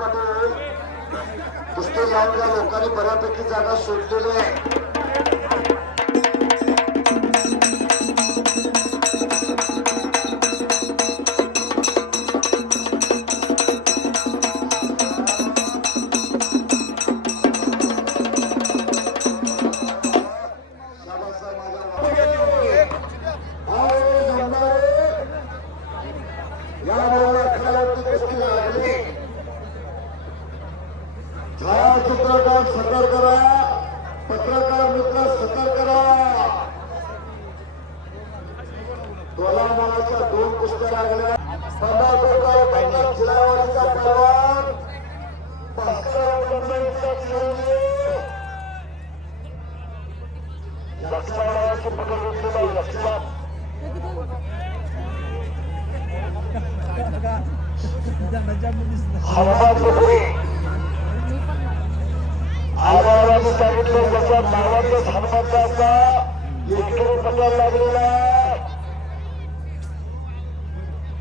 पाटील कुस्ती लावून लोकांनी बऱ्यापैकी जागा सोडलेली आहे. छायाचित्रकार सतर्क करा, पत्रकार मित्र सतर्क करा. तोलामालाच्या 2 कुस्त्या लागल्या. पंढरपूरचा जिल्हावाडीचा पैलवान, भास्करराव मंडळीचा चिरंजीव लक्षणाची पकड घेतलेला लक्षात आवाराने सांगितलं जसा नावाचा धर्माचा इकडे पकड लागलेला.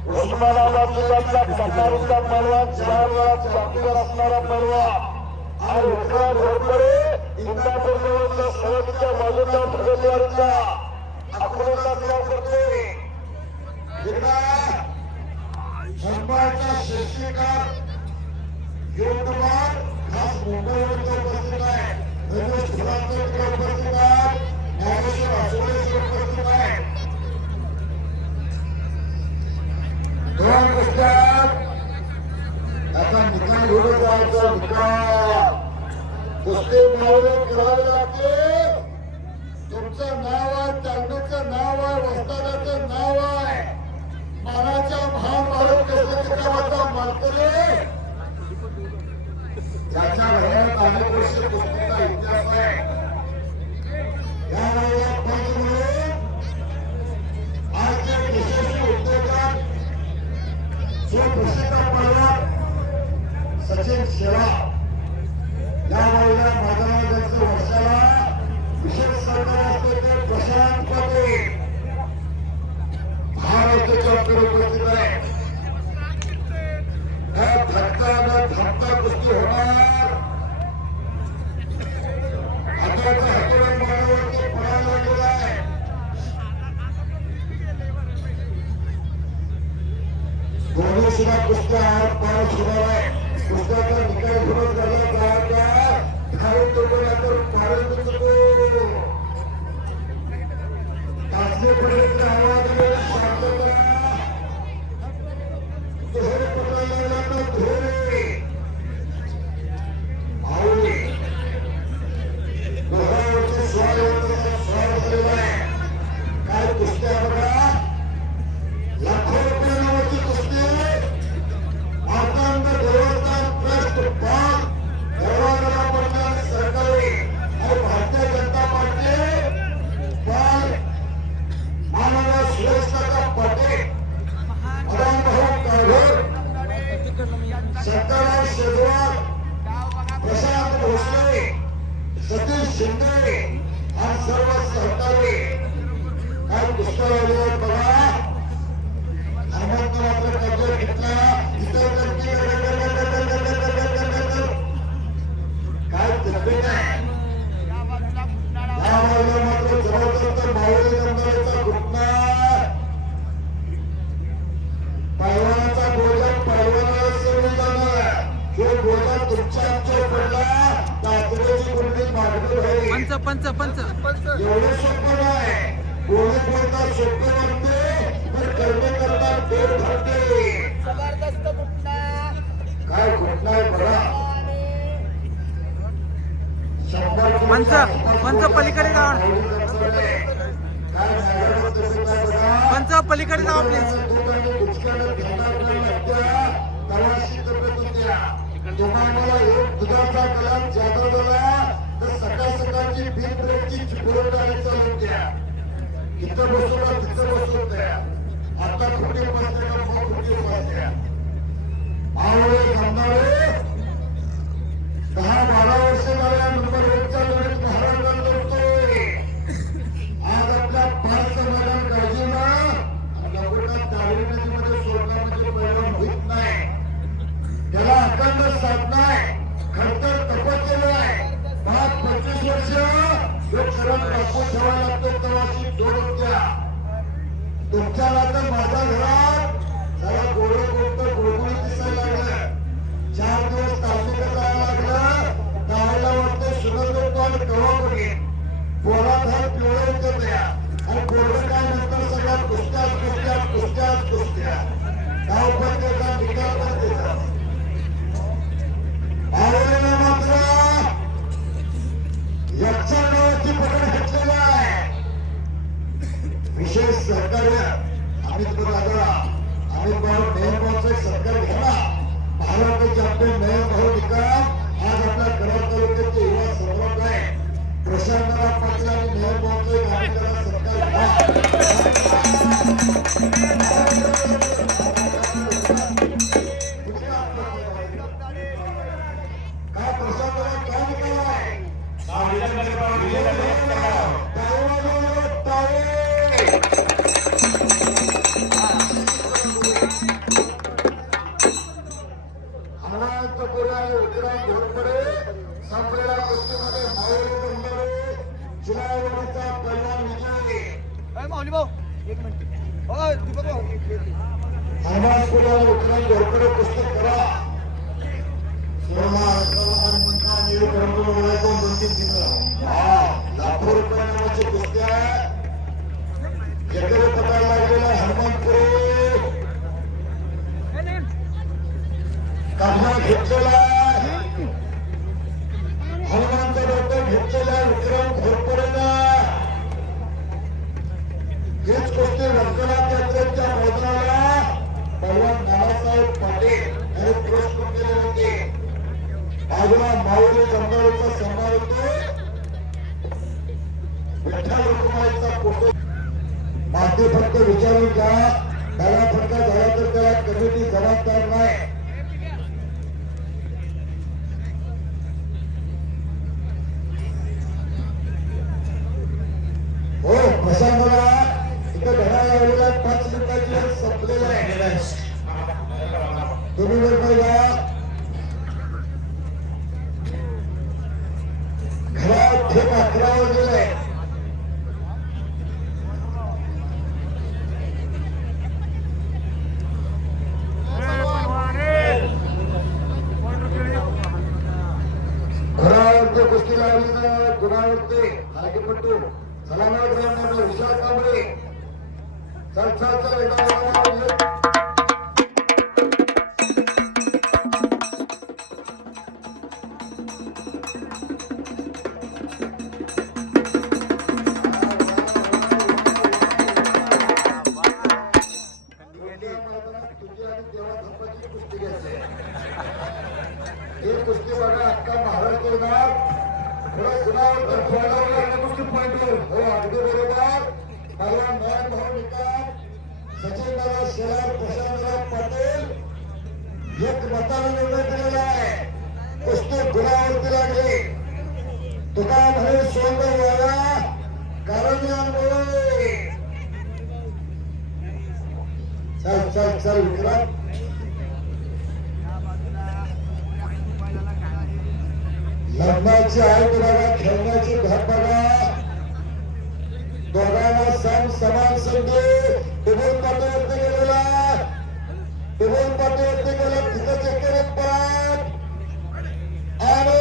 उस्मानाबाद जिल्ह्यातला कन्नारीचा पैलवान 4 वेळा जातीवर असणारा पैलवान आणि विक्रांत घोरपडे इंदापूर जवळच्या सरहद्दीच्या बाजूला भगतवाडीचा अकोल्याचा नाव करतोय. धर्माचा शिक्षकार योगमान खास मुंबईमध्ये उपस्थित आहे. रमेश फुलांचे उपस्थित आहे. ज्ञानेश्वर आसोळे उपस्थित आहे. 2 कुस्त्यात आता निकाल घेऊन जायचा. निकाल कुस्ती मिळवून करावे लागते. तुमचं नाव आहे, तालमीचं नाव आहे, वस्तादाचं नाव आहे. मानाच्या महाभारत केसरीचा मालकरी ज्याच्या घरात अनेक वर्ष कुस्तीचा इतिहास आहे. यावेळेला पंच म्हणून आज एक यशस्वी उद्योजक जो प्रसिद्ध पैलवान सचिन शेवाळ यावेळेला मैदानात वर्षाला विशेष सहकार्य असते ते प्रशांत पाटील महाराष्ट्राच्या उपस्थित आहे. धक्का कुस्ती होणार. हाताचा हातोडा मारावरती पडायला लागलेला आहे. दोन्ही सुद्धा कुस्त्या पार सुरू आहे. कुस्त्याचा निकाल घेऊन झाला खाली तुटल्यानंतर पाणी चुकू तासलेपर्यंत आवाज शांत करा. काय कुस्त्या बघा. लाखो रुपये नावाची कुस्ती भारतांना देवस्थान ट्रस्ट पाल देवाला मंडळ सरकारी आणि भारतीय जनता पार्टी पाल माननीय सुरेशकाका पाटील भाऊ काळभोर शंकरराव शेजवार प्रशांत भोसले सतीश शिंदे आणि सर्व सहकारी काय कुस्त्या लागले बघा. धर्मांतर आपल्या कब्जा घेतला. इतर काय तब्येत आहे. या बाजूला मात्र जबरदस्त मावळी जमदारीचा घुटना. पैलवानाचा बोजा पैलवानाला सोडून जाणार. जो बोजा तुमच्या आमच्या पडला तातडीची कुंडी मागणी होईल. पंच एवढं सोपं नाही. बोलता सोपं वाटते पण कर्म करता देव भरते. जबरदस्त घुटना. काय घुटना आहे बघा. पंच पलीकडे जावा. पंच पलीकडे जावा प्लीज. तुम्हाला एक दुधाचा ग्लास जादा दिला तर सकाळ सकाळची बिल ब्रेकची पुरवठा चालू द्या. इथं बसून तिथं बसून द्या. आता कुठे बसते का मग कुठे बसत्या. आवळे थांबणारे 10-12 वर्ष झाल्या नंबर 1च्या लढत महाराष्ट्रात लढतोय. आज आपल्या 5 मैदान गाजीला लगोटात दारू नदीमध्ये सोडण्यामध्ये पैलवान होत नाही. त्याला अखंड मेहरबानचा सत्कार घ्या ना. महाराष्ट्राचे आपले मेहरभाऊ निकम आज आपल्या कराड तालुक्याचे युवा सर्वात आहे. प्रशांतराव पाटील आणि मेहरबानचा कार्यक्रम सत्कार काय प्रशांतराव काय निकाल आहे. संपलेल्या कुस्तीमध्ये माऊली गंभीरे जुलाईवाडीचा पहिलवान विजय. माऊली भाऊ एक मिनिट हो दीपक भाऊ हनुमानपुरी आणि विक्रम घोरपडे कुस्ती करा. लाखो रुपये नावाची कुस्ती आहे. एकेरी पटायला लागलेला हनुमानपुरी काढा घेतलेला आहे. हनुमानचा डॉक्टर घेतलेला विक्रम घोरपडेला. हीच कुस्ती रंगनाथ यात्रेच्या मैदानाला पहिलवान नानासाहेब पाटील यांनी पुरस्कृत केले होते. बाजूला माऊली गंगावरचा सन्मान होते. विठ्ठल रुक्माईचा फोटो माती फक्त विचारून घ्या. त्याला फटका झाला तर त्याला कमिटी जबाबदार नाही. हो प्रशांतला इथं घड्याळ लावलेला 5 मिनिटाची वेळ संपलेला आहे. तुम्ही जर पाहिला घड्याळ ठीक 11 वाजलेला आहे. घोड्यावरती कुस्ती लावली तर गुणावरती हाकेपट्टू सलामत ग्राउंड विशाल कांबळे चल चल चल कुस्ती बघा अख्खा महाराष्ट्र हो अगदी बरोबर. पहिला मेहरभाऊ निकम सचिनदादा शेलार प्रशांतराव पाटील एक मताने निर्णय दिलेला आहे. कुस्ती गुणावरती लागली. तुका म्हणे सोंदर वाया कारण यामुळे चल चल चल विक्रम लग्नाची आहे बघा खेळण्याची घर बघा. दोघांना समान संधी. टिबून पातळीवरती गेलेला टिबून पातळीवरती गेला तिथं चक्कर पाठ आणि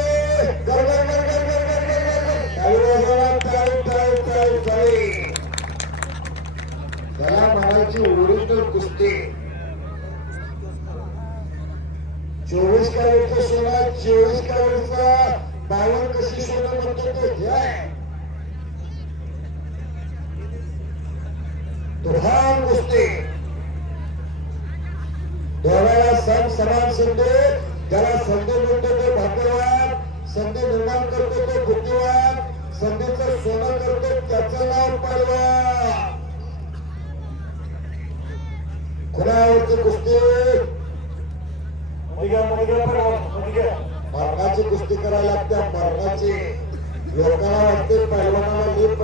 त्याला म्हणायची ओरिजिनल कुस्ती. 24 कॅरेटचा सोना 24 कॅरेटचा 52 कशी सोनं म्हणतो तो हे आहे. तुफान कुस्ती. दोघांना समान संधी. ज्याला संधी मिळतो तो भाग्यवान. संधी निर्माण करतो तो बुद्धिवान. संधीचं सोनं करतो त्याचं नाव पहिलवान. खुणावरची कुस्ती. मरणाची कुस्ती करायला लागते. मरणाची लोकांना वाटते पहिलवानाला लेप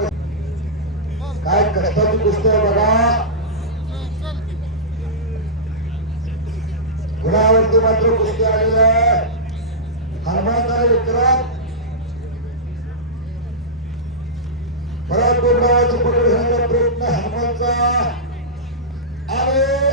काय कष्टाची कुस्ती आहे बघा. गुणावरती मात्र कुस्ती आलेली आहे. हनुमानचा विक्रम परत नावाची पकड घेण्याचा प्रयत्न हनुमानचा आणि